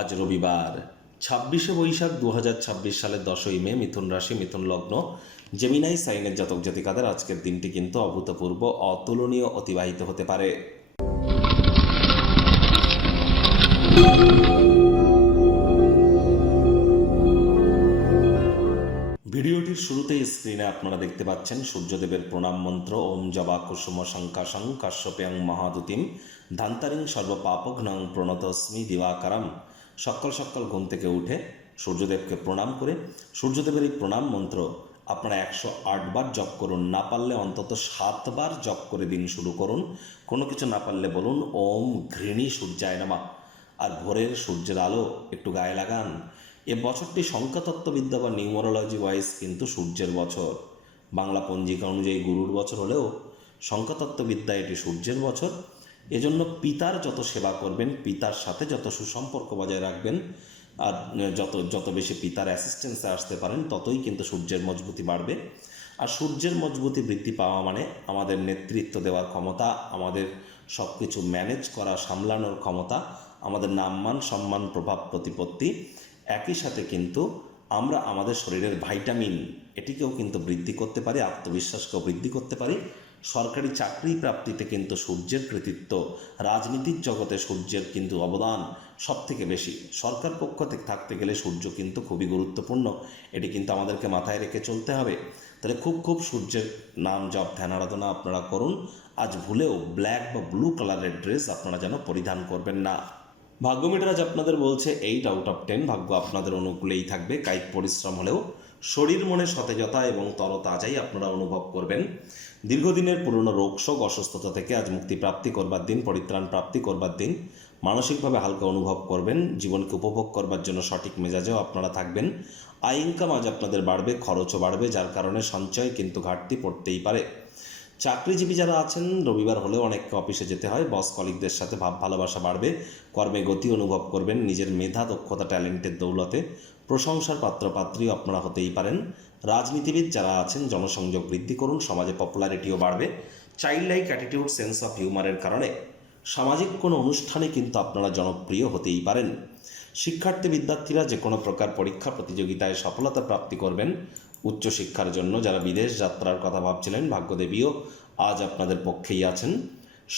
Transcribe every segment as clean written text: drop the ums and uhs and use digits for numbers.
আজ রবিবার 26শে বৈশাখ 2026 সালের 10ই মে, মিথুন রাশি, মিথুন লগ্ন, জেমিনাই সাইনের জাতক জাতিকাদের আজকের দিনটি কিন্তু অভূতপূর্ব, অতুলনীয় অতিবাহিত হতে পারে। ভিডিওটির শুরুতেই স্ক্রিনে আপনারা দেখতে পাচ্ছেন সূর্যদেবের প্রণাম মন্ত্র। ওম জবা কুসুম শঙ্কাশং কাশ্যপ্যাং মহাদুতিম ধান্তারিং সর্বপাপঘ্নং প্রণতস্মি দিবাকারম। সকাল সকাল ঘুম থেকে উঠে সূর্যদেবকে প্রণাম করে সূর্যদেবের এই প্রণাম মন্ত্র আপনারা 108 বার জপ করুন। না পারলে অন্তত 7 বার জপ করে দিন শুরু করুন। কোনো কিছু না পারলে বলুন ওম ঘৃণী সূর্যায় নমঃ। আর ভোরের সূর্যের আলো একটু গায়ে লাগান। এ বছরটি সংখ্যাতত্ত্ববিদ্যা বা নিউমারোলজি ওয়াইজ কিন্তু সূর্যের বছর। বাংলা পঞ্জিকা অনুযায়ী গুরুর বছর হলেও সংখ্যাতত্ত্ববিদ্যা এটি সূর্যের বছর। এজন্য পিতার যত সেবা করবেন, পিতার সাথে যত সুসম্পর্ক বজায় রাখবেন, আর যত বেশি পিতার অ্যাসিস্ট্যান্সে আসতে পারেন, ততই কিন্তু সূর্যের মজবুতি বাড়বে। আর সূর্যের মজবুতি বৃদ্ধি পাওয়া মানে আমাদের নেতৃত্ব দেওয়ার ক্ষমতা, আমাদের সব কিছু ম্যানেজ করা, সামলানোর ক্ষমতা, আমাদের নামমান সম্মান প্রভাব প্রতিপত্তি, একই সাথে কিন্তু আমরা আমাদের শরীরের ভাইটামিন এটিকেও কিন্তু বৃদ্ধি করতে পারি, আত্মবিশ্বাসকেও বৃদ্ধি করতে পারি। সরকারি চাকরি প্রাপ্তিতে কিন্তু সূর্যের কৃতিত্ব, রাজনীতির জগতে সূর্যের কিন্তু অবদান সব থেকে বেশি। সরকার পক্ষ থেকে থাকতে গেলে সূর্য কিন্তু খুবই গুরুত্বপূর্ণ, এটি কিন্তু আমাদেরকে মাথায় রেখে চলতে হবে। তাহলে খুব সূর্যের নাম জপ ধ্যান আরাধনা আপনারা করুন। আজ ভুলেও ব্ল্যাক বা ব্লু কালারের ড্রেস আপনারা যেন পরিধান করবেন না। ভাগ্যমিটার আজ আপনাদের বলছে 8 আউট অফ 10, ভাগ্য আপনাদের অনুকূলেই থাকবে। কায়িক পরিশ্রম হলেও শরীর মনে সতেজতা এবং তরতাজাই আপনারা অনুভব করবেন। দীর্ঘদিনের পুরনো রোগশোক অসুস্থতা থেকে আজ মুক্তি প্রাপ্তি করবার দিন, পরিত্রাণ প্রাপ্তি করবার দিন। মানসিকভাবে হালকা অনুভব করবেন। জীবনকে উপভোগ করবার জন্য সঠিক মেজাজেও আপনারা থাকবেন। আয় ইনকাম আজ আপনাদের বাড়বে, খরচও বাড়বে, যার কারণে সঞ্চয় কিন্তু ঘাটতি পড়তেই পারে। চাকরিজীবী যারা আছেন, রবিবার হলেও অনেককে অফিসে যেতে হয়। বস কলিগদের সাথে ভাব ভালোবাসা বাড়বে, কর্মে গতি অনুভব করবেন। নিজের মেধা দক্ষতা ট্যালেন্টের দৌলতে প্রশংসার পাত্রপাত্রীও আপনারা হতেই পারেন। রাজনীতিবিদ যারা আছেন, জনসংযোগ বৃদ্ধি করুন, সমাজে পপুলারিটিও বাড়বে। Child like attitude, sense of হিউমারের কারণে সামাজিক কোনো অনুষ্ঠানে কিন্তু আপনারা জনপ্রিয় হতেই পারেন। শিক্ষার্থী বিদ্যার্থীরা যে কোনো প্রকার পরীক্ষা প্রতিযোগিতায় সফলতা প্রাপ্তি করবেন। উচ্চশিক্ষার জন্য যারা বিদেশ যাত্রার কথা ভাবছিলেন, ভাগ্যদেবীও আজ আপনাদের পক্ষেই আছেন।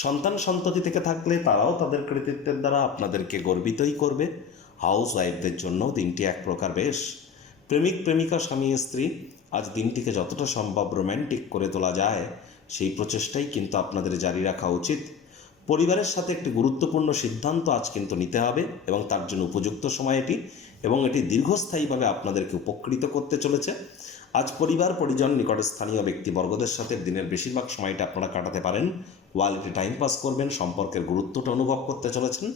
সন্তান সন্ততি থেকে থাকলে তারাও তাদের কৃতিত্বের দ্বারা আপনাদেরকে গর্বিতই করবে। হাউস ওয়াইফদের জন্য দিনটি এক প্রকার বেশ। প্রেমিক প্রেমিকা, স্বামী স্ত্রী আজ দিনটিকে যতটা সম্ভব রোম্যান্টিক করে তোলা যায় সেই প্রচেষ্টাই কিন্তু আপনাদের জারি রাখা উচিত। পরিবারের সাথে একটি গুরুত্বপূর্ণ সিদ্ধান্ত আজ কিন্তু নিতে হবে এবং তার জন্য উপযুক্ত সময় এটি, এবং এটি দীর্ঘস্থায়ীভাবে আপনাদেরকে উপকৃত করতে চলেছে। আজ পরিবার পরিজন নিকটস্থানীয় ব্যক্তিবর্গদের সাথে দিনের বেশিরভাগ সময়টা আপনারা কাটাতে পারেন। কোয়ালিটি টাইম পাস করবেন, সম্পর্কের গুরুত্বটা অনুভব করতে চলেছেন।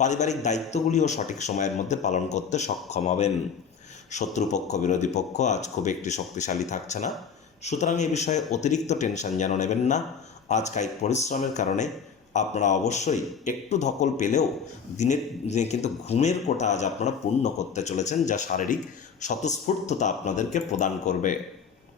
পারিবারিক দায়িত্বগুলিও সঠিক সময়ের মধ্যে পালন করতে সক্ষম হবেন। শত্রুপক্ষ বিরোধী পক্ষ আজ খুব একটি শক্তিশালী থাকছে না, সুতরাং এ বিষয়ে অতিরিক্ত টেনশন যেন নেবেন না। আজ কায়িক পরিশ্রমের কারণে আপনারা অবশ্যই একটু ধকল পেলেও দিনে কিন্তু ঘুমের কোটা আজ আপনারা পূর্ণ করতে চলেছেন, যা শারীরিক স্বতঃস্ফূর্ততা আপনাদেরকে প্রদান করবে।